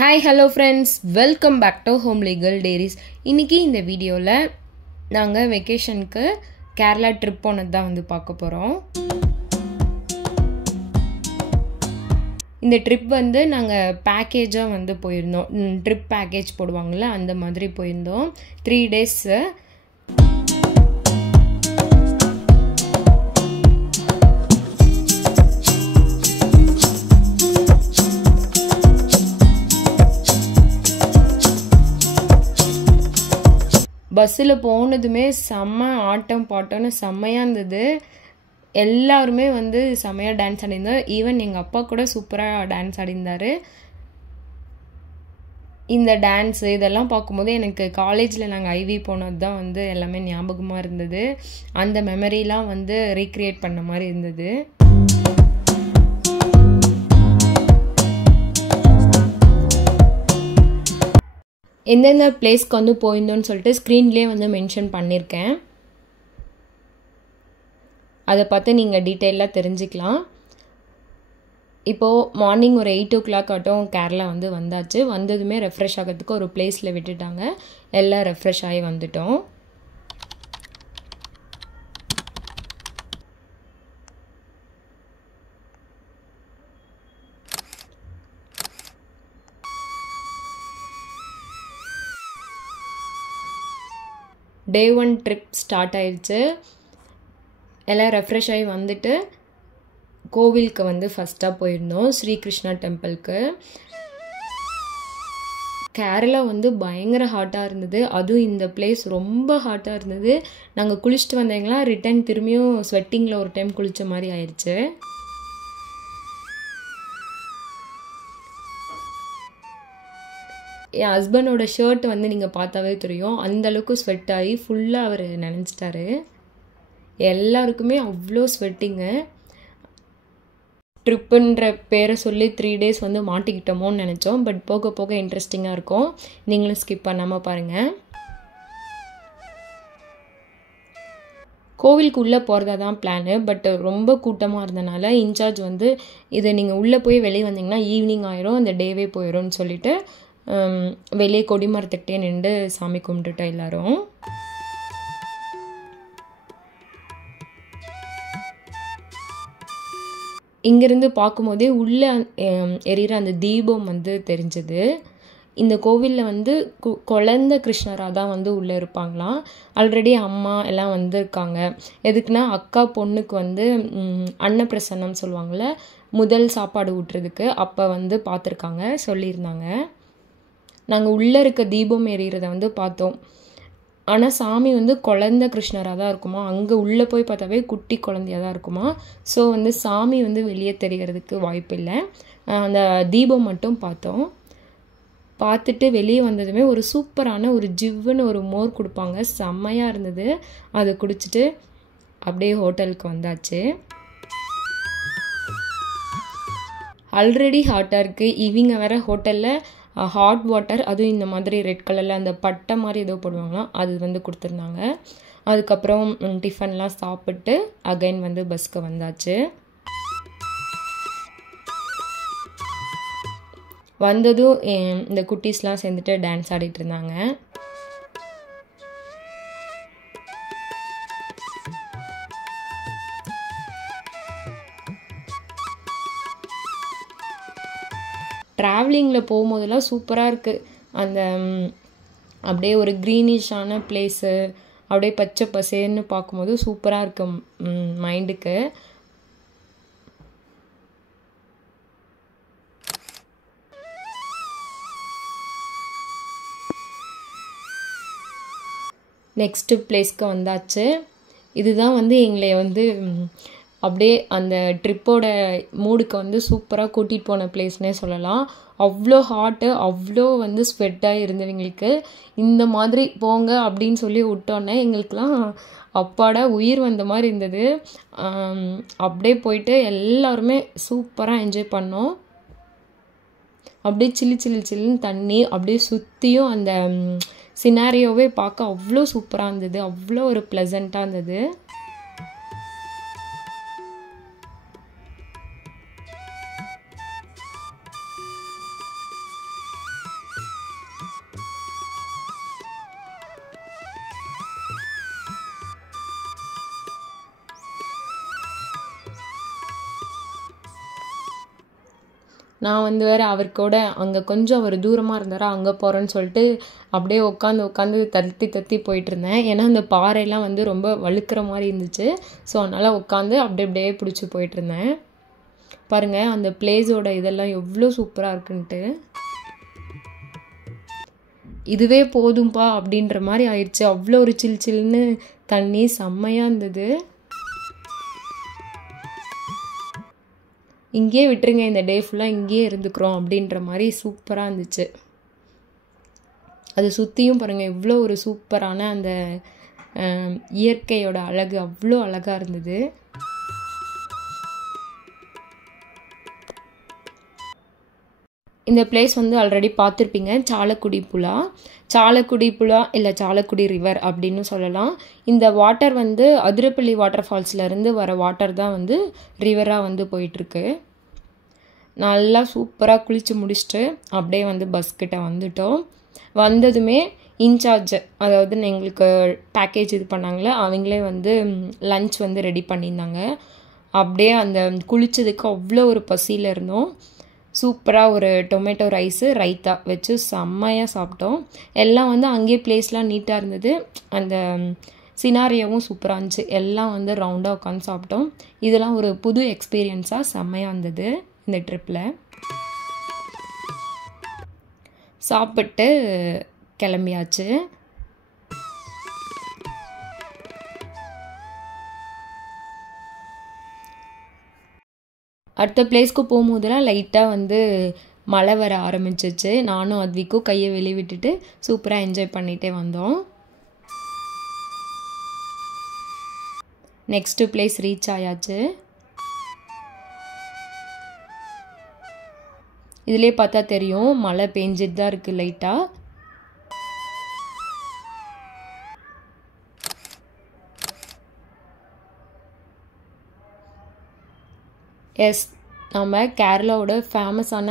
Hi hello friends, welcome back to home legal diaries. இன்றைக்கி இந்த வீடியோவில் நாங்கள் வெக்கேஷனுக்கு கேரளா ட்ரிப் போனது தான் பார்க்க போகிறோம். இந்த ட்ரிப் நாங்கள் பேக்கேஜாக போயிருந்தோம். ட்ரிப் பேக்கேஜ் போடுவாங்கள்ல, அந்த மாதிரி போயிருந்தோம். 3 டேஸு. பஸ்ஸில் போனதுமே செம்ம ஆட்டம் பாட்டம்னு செம்மையாக இருந்தது. எல்லாருமே செம்மையாக டான்ஸ் ஆடிருந்தோம். ஈவன் எங்கள் அப்பா கூட சூப்பராக டான்ஸ் ஆடிருந்தார். இந்த டான்ஸு இதெல்லாம் பார்க்கும்போது எனக்கு காலேஜில் நாங்கள் ஐவி போனது தான் எல்லாமே ஞாபகமாக இருந்தது. அந்த மெமரிலாம் ரீக்ரியேட் பண்ண மாதிரி இருந்தது. எந்தெந்த பிளேஸ்க்கு போயிருந்தோன்னு சொல்லிட்டு ஸ்க்ரீன்லேயே மென்ஷன் பண்ணியிருக்கேன். அதை பார்த்து நீங்கள் டீட்டெயிலாக தெரிஞ்சுக்கலாம். இப்போது மார்னிங் ஒரு 8 o'clock ஆட்டம் கேரளா வந்தாச்சு. வந்ததுமே ரெஃப்ரெஷ் ஆகிறதுக்கு ஒரு பிளேஸில் விட்டுட்டாங்க. எல்லாம் ரெஃப்ரெஷ் ஆகி வந்துட்டோம். Day 1 ட்ரிப் ஸ்டார்ட் ஆயிடுச்சு. எல்லாம் ரெஃப்ரெஷ் ஆகி வந்துட்டு கோவிலுக்கு ஃபஸ்ட்டாக போயிருந்தோம், ஸ்ரீகிருஷ்ணா டெம்பிளுக்கு. கேரளா பயங்கர ஹாட்டாக இருந்தது. அதுவும் இந்த பிளேஸ் ரொம்ப ஹாட்டாக இருந்தது. நாங்கள் குளிச்சுட்டு வந்தீங்களா, ரிட்டன் திரும்பியும் ஸ்வெட்டிங்கில் ஒரு டைம் குளித்த மாதிரி ஆயிடுச்சு. என் ஹஸ்பண்டோட ஷர்ட் நீங்கள் பார்த்தாவே தெரியும், அந்தளவுக்கு ஸ்வெட் ஆகி ஃபுல்லாக அவர் நினச்சிட்டாரு. எல்லாருக்குமே அவ்வளோ ஸ்வெட்டிங்கு. ட்ரிப்புன்ற பேரை சொல்லி 3 days மாட்டிக்கிட்டோமோன்னு நினச்சோம். பட் போக போக இன்ட்ரெஸ்டிங்காக இருக்கும். நீங்களும் ஸ்கிப் பண்ணாமல் பாருங்கள். கோவிலுக்கு உள்ளே போகிறதா தான் பிளானு. பட் ரொம்ப கூட்டமாக இருந்தனால இன்சார்ஜ் இதை நீங்கள் உள்ளே போய் வெளியே வந்தீங்கன்னா ஈவினிங் ஆயிரும், அந்த டேவே போயிடும்னு சொல்லிட்டு வெளியே கொடிமரத்துக்கிட்டே நின்று சாமி கும்பிட்டுட்டோம் எல்லாரும். இங்கேருந்து பார்க்கும்போதே உள்ளே எரியிற அந்த தீபம் தெரிஞ்சது. இந்த கோவிலில் குழந்தை கிருஷ்ணராக தான் உள்ளே இருப்பாங்களாம். ஆல்ரெடி அம்மா எல்லாம் வந்திருக்காங்க. எதுக்குன்னா அக்கா பொண்ணுக்கு அன்னப்பிரசன்னம் சொல்லுவாங்கள்ல, முதல் சாப்பாடு ஊட்டுறதுக்கு. அப்போ பார்த்துருக்காங்க, சொல்லியிருந்தாங்க. நாங்கள் உள்ளே இருக்க தீபம் எறிகிறத பார்த்தோம். ஆனால் சாமி குழந்தை கிருஷ்ணராக தான் இருக்குமா. அங்கே உள்ளே போய் பார்த்தாவே குட்டி குழந்தையாக தான் இருக்குமா. ஸோ சாமி வெளியே தெரிகிறதுக்கு வாய்ப்பு இல்லை. அந்த தீபம் மட்டும் பார்த்தோம். பார்த்துட்டு வெளியே வந்ததுமே ஒரு சூப்பரான ஒரு ஜிவ்வுன்னு ஒரு மோர் கொடுப்பாங்க, செம்மையாக இருந்தது. அதை குடிச்சிட்டு அப்படியே ஹோட்டலுக்கு வந்தாச்சு. ஆல்ரெடி ஹாட்டாக இருக்குது. இவங்க வேறு ஹோட்டலில் ஹாட் வாட்டர், அதுவும் இந்த மாதிரி ரெட் கலரில் அந்த பட்டை மாதிரி ஏதோ போடுவாங்களாம், அது கொடுத்துருந்தாங்க. அதுக்கப்புறம் டிஃபன்லாம் சாப்பிட்டு அகைன் பஸ்க்கு வந்தாச்சு. வந்ததும் இந்த குட்டீஸ்லாம் சேர்ந்துட்டு டான்ஸ் ஆடிட்டு இருந்தாங்க. ட்ராவலிங்கில் போகும்போதெல்லாம் சூப்பராக இருக்குது. அந்த அப்படியே ஒரு க்ரீனிஷான பிளேஸு, அப்படியே பச்சை பசேன்னு பார்க்கும்போது சூப்பராக இருக்கும் மைண்டுக்கு. நெக்ஸ்ட்டு பிளேஸ்க்கு வந்தாச்சு. இதுதான் எங்களை அப்படியே அந்த ட்ரிப்போட மூடுக்கு சூப்பராக கூட்டிகிட்டு போன பிளேஸ்னே சொல்லலாம். அவ்வளோ ஹாட்டு, அவ்வளோ ஸ்வெட்டாக இருந்தவங்களுக்கு இந்த மாதிரி போங்க அப்படின்னு சொல்லி விட்டோன்னே எங்களுக்கெலாம் அப்பாடா உயிர் வந்த மாதிரி இருந்தது. அப்படியே போயிட்டு எல்லாருமே சூப்பராக என்ஜாய் பண்ணோம். அப்படியே சில்லுன்னு தண்ணி, அப்படியே சுற்றியும் அந்த சினாரியோவே பார்க்க அவ்வளோ சூப்பராக இருந்தது. அவ்வளோ ஒரு ப்ளசண்ட்டாக இருந்தது. நான் வந்து வேறு அவர் கூட அங்கே கொஞ்சம் அவர் தூரமாக இருந்தாரா, அங்கே போகிறேன்னு சொல்லிட்டு அப்படியே உட்காந்து தத்தி போயிட்டுருந்தேன். ஏன்னா அந்த பாறையெல்லாம் வந்து ரொம்ப வழுக்கிற மாதிரி இருந்துச்சு. ஸோ அதனால் உட்காந்து அப்படியே பிடிச்சி போயிட்டுருந்தேன். பாருங்கள் அந்த பிளேஸோட இதெல்லாம் எவ்வளோ சூப்பராக இருக்குன்ட்டு. இதுவே போதும்பா அப்படின்ற மாதிரி ஆயிடுச்சு. அவ்வளோ ஒரு சில்லுன்னு தண்ணி செம்மையாக இருந்தது. இங்கேயே விட்டுருங்க, இந்த டே ஃபுல்லாக இங்கேயே இருந்துக்கிறோம் அப்படின்ற மாதிரி சூப்பராக இருந்துச்சு. அது சுற்றியும் பாருங்கள் எவ்வளோ ஒரு சூப்பரான அந்த இயற்கையோட அழகு அவ்வளோ அழகாக இருந்தது. இந்த பிளேஸ் வந்து ஆல்ரெடி பார்த்துருப்பீங்க, சாலக்குடி புழா இல்லை சாலக்குடி ரிவர் அப்படின்னு சொல்லலாம். இந்த வாட்டர் வந்து அதிரப்பள்ளி வாட்டர் ஃபால்ஸ்லேருந்து வர வாட்டர் தான் வந்து ரிவராக வந்து போயிட்டுருக்கு. நல்லா சூப்பராக குளித்து முடிச்சுட்டு அப்படியே வந்து பஸ்கிட்ட வந்துட்டோம். வந்ததுமே இன்சார்ஜ், அதாவது எங்களுக்கு பேக்கேஜ் இது பண்ணாங்களே, அவங்களே வந்து லன்ச் வந்து ரெடி பண்ணியிருந்தாங்க. அப்படியே அந்த குளித்ததுக்கு அவ்வளோ ஒரு பசியில் இருந்தோம். சூப்பராக ஒரு டொமேட்டோ ரைத்தா வச்சு செம்மையாக சாப்பிட்டோம். எல்லாம் வந்து அங்கேயே பிளேஸ்லாம் நீட்டாக இருந்தது. அந்த சினாரியோவும் சூப்பராக இருந்துச்சு. எல்லாம் வந்து ரவுண்டாக உட்காந்து சாப்பிட்டோம். இதெல்லாம் ஒரு புது எக்ஸ்பீரியன்ஸாக செம்மையாக இருந்தது இந்த ட்ரிப்பில். சாப்பிட்டு கிளம்பியாச்சு. அடுத்த பிளேஸ்க்கு போகும்போதெல்லாம் லைட்டாக வந்து மழை வர ஆரம்பிச்சிச்சு. நானும் அத்விக்கும் கையை வெளியே விட்டுட்டு சூப்பராக என்ஜாய் பண்ணிகிட்டே வந்தோம். நெக்ஸ்ட்டு பிளேஸ் ரீச் ஆயாச்சு. இதிலே பார்த்தா தெரியும் மழை பெஞ்சிட்டு தான் இருக்குது லைட்டாக. எஸ், நம்ம கேரளாவோட ஃபேமஸான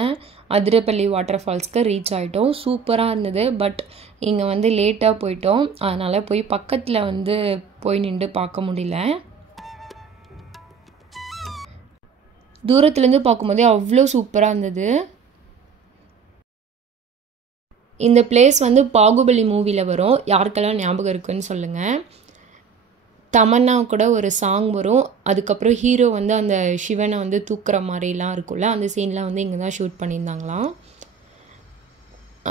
அதிரப்பள்ளி வாட்டர் ஃபால்ஸ்க்கு ரீச் ஆகிட்டோம். சூப்பராக இருந்தது. பட் இங்கே வந்து லேட்டாக போயிட்டோம், அதனால் போய் பக்கத்தில் வந்து போய் நின்று பார்க்க முடியல. தூரத்துலேருந்து பார்க்கும்போதே அவ்வளோ சூப்பராக இருந்தது. இந்த பிளேஸ் வந்து பாகுபலி மூவியில் வரும். யாருக்கெல்லாம் ஞாபகம் இருக்குன்னு சொல்லுங்கள். தமன்னா கூட ஒரு சாங் வரும். அதுக்கப்புறம் ஹீரோ வந்து அந்த சிவனை வந்து தூக்குற மாதிரிலாம் இருக்கும்ல, அந்த சீன்லாம் வந்து இங்கே தான் ஷூட் பண்ணியிருந்தாங்களாம்.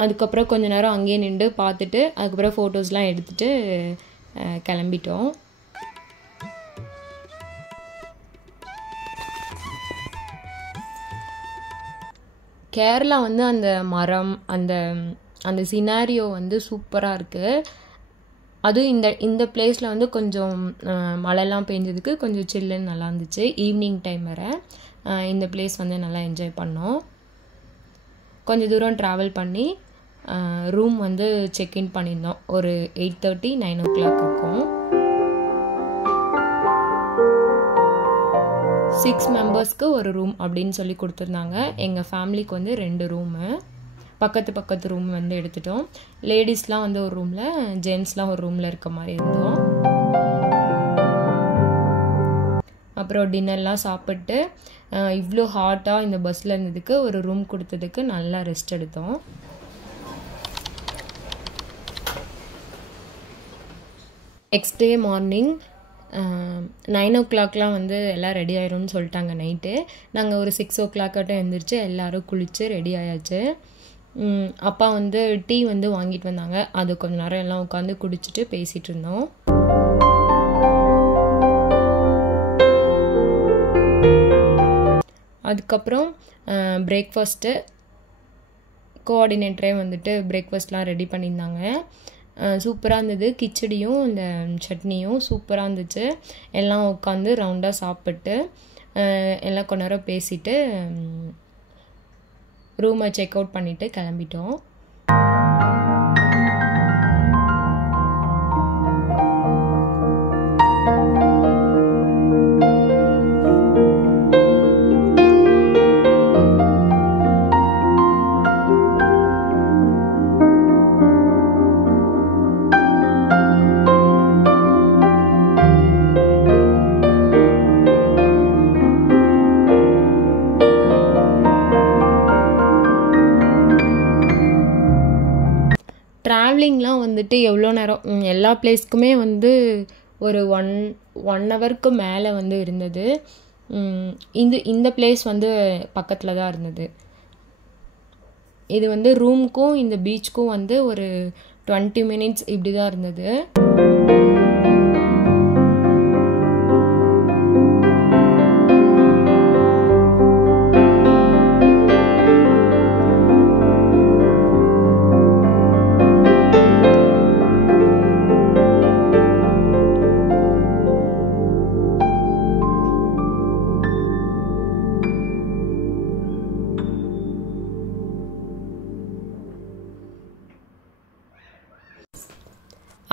அதுக்கப்புறம் கொஞ்ச நேரம் அங்கேயே நின்று பார்த்துட்டு அதுக்கப்புறம் ஃபோட்டோஸ்லாம் எடுத்துகிட்டு கிளம்பிட்டோம். கேரளா வந்து அந்த மரம், அந்த அந்த சினாரியோ வந்து சூப்பராக இருக்குது. அதுவும் இந்த பிளேஸில் வந்து கொஞ்சம் மழைலாம் பெஞ்சதுக்கு கொஞ்சம் சில்லுன்னு நல்லா இருந்துச்சு. ஈவினிங் டைம் வேறு. இந்த பிளேஸ் வந்து நல்லா என்ஜாய் பண்ணோம். கொஞ்சம் தூரம் ட்ராவல் பண்ணி ரூம் வந்து செக்இன் பண்ணியிருந்தோம். ஒரு 8:30 9 o'clock இருக்கும். 6 மெம்பர்ஸ்க்கு ஒரு ரூம் அப்படின்னு சொல்லி கொடுத்துருந்தாங்க. எங்கள் ஃபேமிலிக்கு வந்து 2 ரூமு, பக்கத்து ரூம் வந்து எடுத்துட்டோம். லேடிஸ்லாம் வந்து ஒரு ரூமில், ஜென்ட்ஸ்லாம் ஒரு ரூமில் இருக்க மாதிரி இருந்தோம். அப்புறம் டின்னர்லாம் சாப்பிட்டு இவ்வளோ ஹாட்டாக இந்த பஸ்ஸில் இருந்ததுக்கு ஒரு ரூம் கொடுத்ததுக்கு நல்லா ரெஸ்ட் எடுத்தோம். நெக்ஸ்ட் டே மார்னிங் 9 o'clockலாம் வந்து எல்லாம் ரெடி ஆயிரும்னு சொல்லிட்டாங்க நைட்டு. நாங்கள் ஒரு 6 o'clock எழுந்திரிச்சு எல்லோரும் குளித்து ரெடி ஆயாச்சு. அப்பா வந்து டீ வந்து வாங்கிட்டு வந்தாங்க. அது கொஞ்சம் நேரம் எல்லாம் உட்காந்து குடிச்சிட்டு பேசிகிட்டு இருந்தோம். அதுக்கப்புறம் பிரேக்ஃபாஸ்ட்டு கோஆர்டினேட்டரே வந்துட்டு பிரேக்ஃபாஸ்ட்லாம் ரெடி பண்ணியிருந்தாங்க. சூப்பராக இருந்தது. கிச்சடியும் இந்த சட்னியும் சூப்பராக இருந்துச்சு. எல்லாம் உட்காந்து ரவுண்டாக சாப்பிட்டு எல்லாம் கொஞ்ச நேரம் பேசிட்டு ரூமை செக் அவுட் பண்ணிவிட்டு கிளம்பிட்டோம். ட்ராவலிங்லாம் வந்துட்டு எவ்வளோ நேரம், எல்லா பிளேஸ்க்குமே வந்து ஒரு 1 ஹவருக்கு மேலே வந்து இருந்தது. இந்த பிளேஸ் வந்து பக்கத்தில் தான் இருந்தது. இது வந்து ரூமுக்கும் இந்த பீச்சுக்கும் வந்து ஒரு 20 மினிட்ஸ் இப்படி தான் இருந்தது.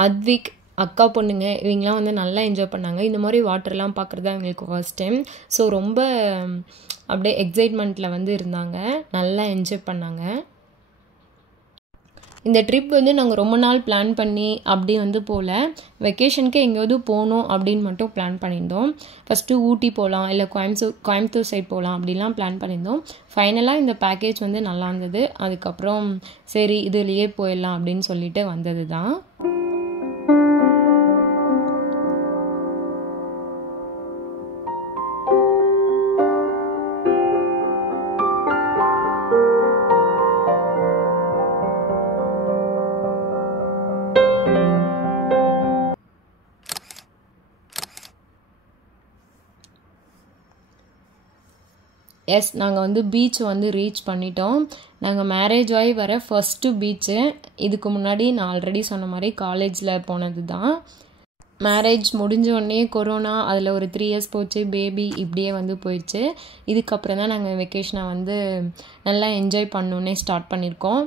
அத்விக், அக்கா பொண்ணுங்க இவங்களாம் வந்து நல்லா என்ஜாய் பண்ணாங்க. இந்த மாதிரி வாட்டர்லாம் பார்க்குறது தான் எங்களுக்கு ஃபர்ஸ்ட் டைம். ஸோ ரொம்ப அப்படியே எக்ஸைட்மெண்ட்டில் வந்து இருந்தாங்க, நல்லா என்ஜாய் பண்ணாங்க. இந்த ட்ரிப் வந்து நாங்கள் ரொம்ப நாள் பிளான் பண்ணி அப்படி வந்து போகல, வெக்கேஷனுக்கு எங்கேயாவது போகணும் அப்படின்னு மட்டும் பிளான் பண்ணியிருந்தோம். ஃபஸ்ட்டு ஊட்டி போகலாம், இல்லை கோயம்புத்தூர் சைட் போகலாம் அப்படிலாம் பிளான் பண்ணியிருந்தோம். ஃபைனலாக இந்த பேக்கேஜ் வந்து நல்லா இருந்தது. அதுக்கப்புறம் சரி இதுலேயே போயிடலாம் அப்படின்னு சொல்லிட்டு வந்தது தான். எஸ், நாங்கள் வந்து பீச் வந்து ரீச் பண்ணிட்டோம். நாங்கள் மேரேஜ் ஆகி வர ஃபஸ்ட்டு பீச்சு. இதுக்கு முன்னாடி நான் ஆல்ரெடி சொன்ன மாதிரி காலேஜில் போனது தான். மேரேஜ் முடிஞ்ச உடனே கொரோனா, அதில் ஒரு 3 இயர்ஸ் போச்சு, பேபி இப்படியே வந்து போயிடுச்சு. இதுக்கப்புறம் தான் நாங்கள் வெக்கேஷனை வந்து நல்லா என்ஜாய் பண்ணோன்னே ஸ்டார்ட் பண்ணியிருக்கோம்.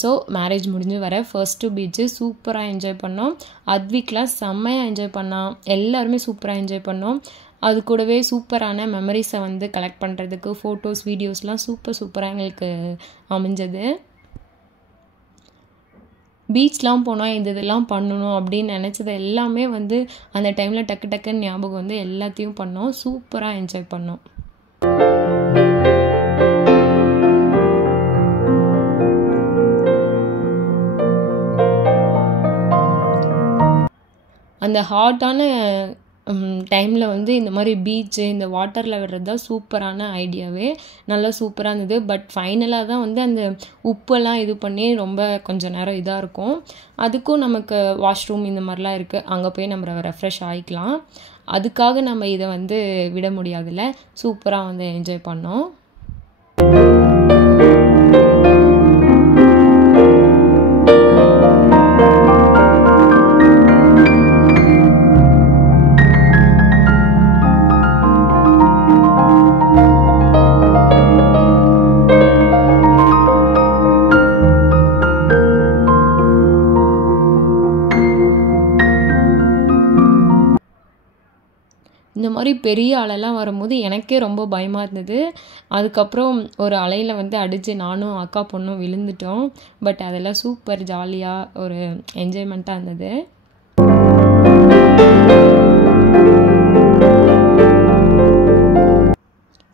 ஸோ மேரேஜ் முடிஞ்சு வர ஃபர்ஸ்ட்டு பீச்சு சூப்பராக என்ஜாய் பண்ணோம். அத்விக்லாம் செம்மையாக என்ஜாய் பண்ணோம், எல்லாருமே சூப்பராக என்ஜாய் பண்ணோம். அது கூடவே சூப்பரான மெமரிஸை வந்து கலெக்ட் பண்ணுறதுக்கு ஃபோட்டோஸ் வீடியோஸ்லாம் சூப்பராக எங்களுக்கு அமைஞ்சது. பீச்லாம் போனால் இதெல்லாம் பண்ணணும் அப்படின்னு நினச்சது எல்லாமே வந்து அந்த டைமில் டக்குன்னு ஞாபகம் வந்து எல்லாத்தையும் பண்ணோம், சூப்பராக என்ஜாய் பண்ணோம். அந்த ஹாட்டான டைமில் வந்து இந்த மாதிரி பீச்சு, இந்த வாட்டரில் விடுறது தான் சூப்பரான ஐடியாவே, நல்லா சூப்பராக இருந்தது. பட் ஃபைனலாக தான் வந்து அந்த உப்பெல்லாம் இது பண்ணி ரொம்ப கொஞ்சம் நேரம் இதாக இருக்கும். அதுக்கும் நமக்கு வாஷ்ரூம் இந்த மாதிரிலாம் இருக்குது, அங்கே போய் நம்ம ரெஃப்ரெஷ் ஆகிக்கலாம். அதுக்காக நம்ம இதை வந்து விட முடியாதுல்ல, சூப்பராக வந்து என்ஜாய் பண்ணோம். இந்த மாதிரி பெரிய அலைலாம் வரும்போது எனக்கே ரொம்ப பயமாக இருந்தது. அதுக்கப்புறம் ஒரு அலையில் வந்து அடித்து நானும் அக்கா பொண்ணும் விழுந்துட்டோம். பட் அதெல்லாம் சூப்பர் ஜாலியாக ஒரு என்ஜாய்மெண்ட்டாக இருந்தது.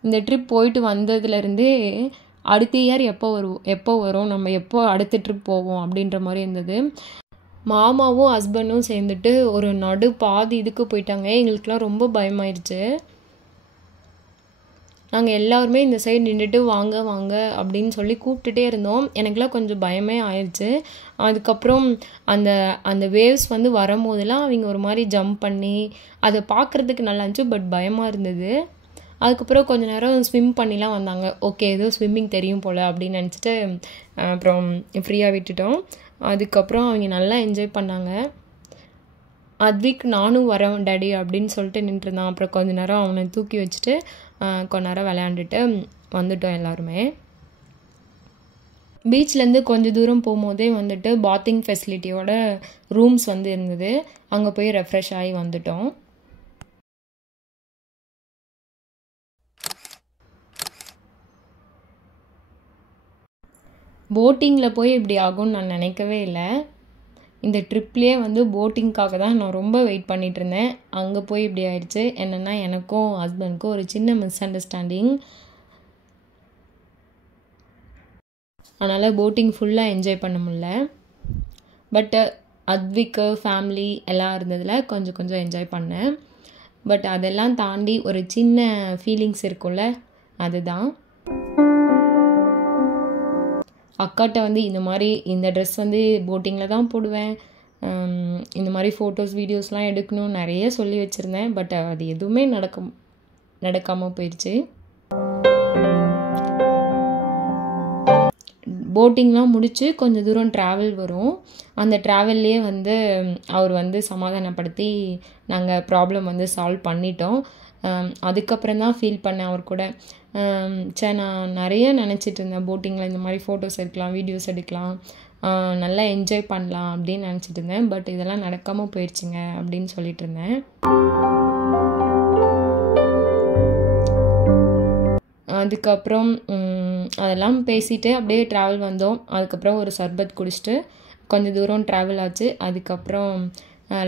இந்த ட்ரிப் போயிட்டு வந்ததுலேருந்தே அடுத்த இயர் எப்போ வரும், நம்ம எப்போ அடுத்த ட்ரிப் போவோம் அப்படின்ற மாதிரி இருந்தது. மாமாவும் ஹஸ்பண்டும் சேர்ந்துட்டு ஒரு பாதி இதுக்கு போயிட்டாங்க. எங்களுக்குலாம் ரொம்ப பயமாயிடுச்சு. நாங்கள் எல்லாருமே இந்த சைடு நின்றுட்டு வாங்க வாங்க அப்படின்னு சொல்லி கூப்பிட்டுட்டே இருந்தோம். எனக்குலாம் கொஞ்சம் பயமே ஆயிடுச்சு. அதுக்கப்புறம் அந்த வேவ்ஸ் வந்து வரும்போதெல்லாம் அவங்க ஒரு மாதிரி ஜம்ப் பண்ணி அதை பார்க்குறதுக்கு நல்லா இருந்துச்சு, பட் பயமாக இருந்தது. அதுக்கப்புறம் கொஞ்சம் நேரம் ஸ்விம் பண்ணிலாம் வந்தாங்க. ஓகே, ஏதோ ஸ்விம்மிங் தெரியும் போல் அப்படின்னு நினச்சிட்டு அப்புறம் ஃப்ரீயாக விட்டுட்டோம். அதுக்கப்புறம் அவங்க நல்லா என்ஜாய் பண்ணாங்க. அத்விக் நானும் வரேன் டேடி அப்படின்னு சொல்லிட்டு நின்றுருந்தான். அப்புறம் கொஞ்ச நேரம் அவனை தூக்கி வச்சுட்டு கொஞ்ச நேரம் விளையாண்டுட்டு வந்துட்டோம் எல்லாருமே. பீச்லேருந்து கொஞ்சம் தூரம் போகும்போதே வந்துட்டு பாத்திங் ஃபெசிலிட்டியோட ரூம்ஸ் வந்து இருந்தது. அங்கே போய் ரெஃப்ரெஷ் ஆகி வந்துட்டோம். போட்டிங்கில் போய் இப்படி ஆகும்னு நான் நினைக்கவே இல்லை. இந்த ட்ரிப்லேயே வந்து போட்டிங்காக தான் நான் ரொம்ப வெயிட் பண்ணிகிட்டு இருந்தேன். அங்கே போய் இப்படி ஆயிடுச்சு. என்னென்னா எனக்கும் ஹஸ்பண்டுக்கும் ஒரு சின்ன மிஸ் அண்டர்ஸ்டாண்டிங். அதனால் போட்டிங் ஃபுல்லாக என்ஜாய் பண்ண முடியல. பட் அத்விக்கு ஃபேமிலி எல்லாம் இருந்ததில் கொஞ்சம் கொஞ்சம் என்ஜாய் பண்ணேன். பட் அதெல்லாம் தாண்டி ஒரு சின்ன ஃபீலிங்ஸ் இருக்கும்ல, அதுதான். அக்காட்ட வந்து இந்த மாதிரி இந்த ட்ரெஸ் வந்து போட்டிங்கில் தான் போடுவேன், இந்த மாதிரி ஃபோட்டோஸ் வீடியோஸ்லாம் எடுக்கணும் நிறைய சொல்லி வச்சுருந்தேன். பட் அது எதுவுமே நடக்காமல் போயிடுச்சு. போட்டிங்லாம் முடித்து கொஞ்சம் தூரம் ட்ராவல் வரும். அந்த ட்ராவல்லையே வந்து அவர் வந்து சமாதானப்படுத்தி நாங்கள் ப்ராப்ளம் வந்து சால்வ் பண்ணிட்டோம். அதுக்கப்புறம் தான் ஃபீல் பண்ணேன் அவர் கூட. நான் நிறைய நினச்சிட்டு இருந்தேன் போட்டிங்கில் இந்த மாதிரி ஃபோட்டோஸ் எடுக்கலாம், வீடியோஸ் எடுக்கலாம், நல்லா என்ஜாய் பண்ணலாம் அப்படின்னு நினச்சிட்டு இருந்தேன். பட் இதெல்லாம் நடக்காமல் போயிடுச்சுங்க அப்படின்னு சொல்லிட்டு இருந்தேன். அதுக்கப்புறம் அதெல்லாம் பேசிட்டு அப்படியே ட்ராவல் வந்தோம். அதுக்கப்புறம் ஒரு சர்பத் குடிச்சிட்டு கொஞ்சம் தூரம் ட்ராவல் ஆச்சு. அதுக்கப்புறம்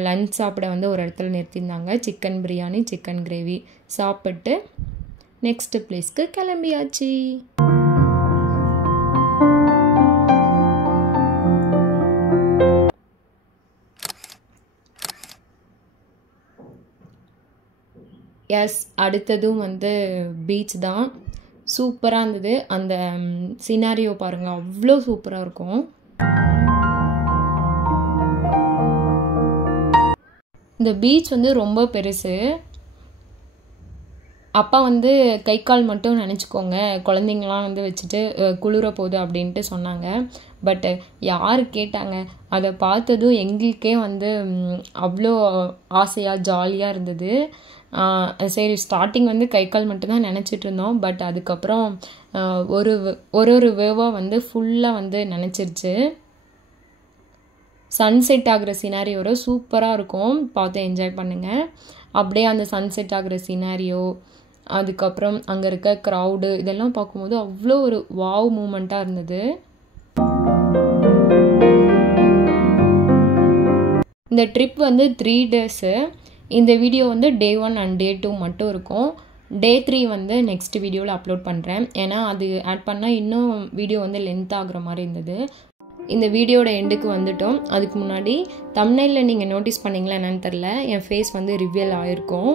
லன்ச் சாப்பிட வந்து ஒரு இடத்துல நிறுத்தியிருந்தாங்க. சிக்கன் பிரியாணி, சிக்கன் கிரேவி சாப்பிட்டு நெக்ஸ்ட் பிளேஸ்க்கு கிளம்பியாச்சு. எஸ், அடுத்ததும் வந்து பீச் தான். சூப்பராக இருந்தது. அந்த சினாரியோ பாருங்கள், அவ்வளோ சூப்பராக இருக்கும். இந்த பீச் வந்து ரொம்ப பெருசு. அப்பா வந்து கை கால் மட்டும் நினச்சிக்கோங்க, குழந்தைங்களாம் வந்து வச்சுட்டு குளிர போகுது அப்படின்ட்டு சொன்னாங்க. பட் யார் கேட்டாங்க? அதை பார்த்ததும் எங்களுக்கே வந்து அவ்வளோ ஆசையாக ஜாலியாக இருந்தது. சரி, ஸ்டார்டிங் வந்து கை கால் மட்டும்தான் நினச்சிட்டு இருந்தோம். பட் அதுக்கப்புறம் ஒரு வேவாக வந்து ஃபுல்லாக வந்து நினச்சிருச்சு. சன்செட் ஆகிற சினாரியோட சூப்பராக இருக்கும், பார்த்து என்ஜாய் பண்ணுங்கள். அப்படியே அந்த சன்செட் ஆகிற சினாரியோ, அதுக்கப்புறம் அங்கே இருக்க க்ரௌடு, இதெல்லாம் பார்க்கும்போது அவ்வளோ ஒரு வாவ் மூமெண்ட்டாக இருந்தது. இந்த ட்ரிப் வந்து 3 days. இந்த வீடியோ வந்து Day 1 and Day 2 மட்டும் இருக்கும். Day 3 வந்து நெக்ஸ்ட் வீடியோவில் அப்லோட் பண்ணுறேன். ஏன்னா அது ஆட் பண்ணால் இன்னும் வீடியோ வந்து லென்த் ஆகுற மாதிரி இருந்தது. இந்த வீடியோட எண்டுக்கு வந்துட்டோம். அதுக்கு முன்னாடி தம்ப்நெயிலில் நீங்கள் நோட்டீஸ் பண்ணிங்களா என்னன்னு தெரில, என் ஃபேஸ் வந்து ரிவீல் ஆகிருக்கும்.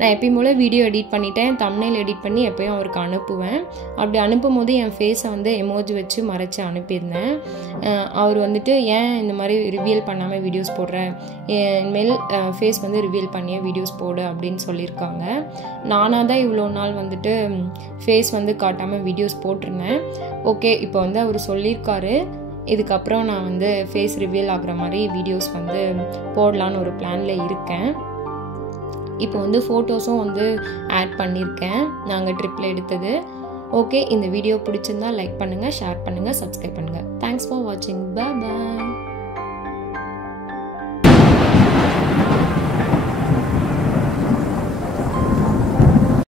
நான் எப்பயும் போல் வீடியோ எடிட் பண்ணிட்டேன், தம்ப்நெயில் எடிட் பண்ணி எப்போயும் அவருக்கு அனுப்புவேன். அப்படி அனுப்பும் போது என் ஃபேஸை வந்து எமோஜி வச்சு மறைச்சி அனுப்பியிருந்தேன். அவர் வந்துட்டு ஏன் இந்த மாதிரி ரிவீல் பண்ணாமல் வீடியோஸ் போடுறேன், இனிமேல் ஃபேஸ் வந்து ரிவீல் பண்ணியே வீடியோஸ் போடு அப்படின்னு சொல்லியிருக்காங்க. நானாக தான் இவ்வளோ நாள் வந்துட்டு ஃபேஸ் வந்து காட்டாமல் வீடியோஸ் போட்டிருந்தேன். ஓகே, இப்போ வந்து அவர் சொல்லியிருக்காரு, இதுக்கப்புறம் நான் வந்து ஃபேஸ் ரிவீல் ஆகிற மாதிரி வீடியோஸ் வந்து போடலான்னு ஒரு பிளானில் இருக்கேன். இப்போ வந்து ஃபோட்டோஸும் வந்து ஆட் பண்ணியிருக்கேன் நாங்கள் ட்ரிப்பில் எடுத்தது. ஓகே, இந்த வீடியோ பிடிச்சிருந்தா லைக் பண்ணுங்கள், ஷேர் பண்ணுங்கள், சப்ஸ்கிரைப் பண்ணுங்கள். தேங்க்ஸ் ஃபார் வாட்சிங். பாய் பாய்.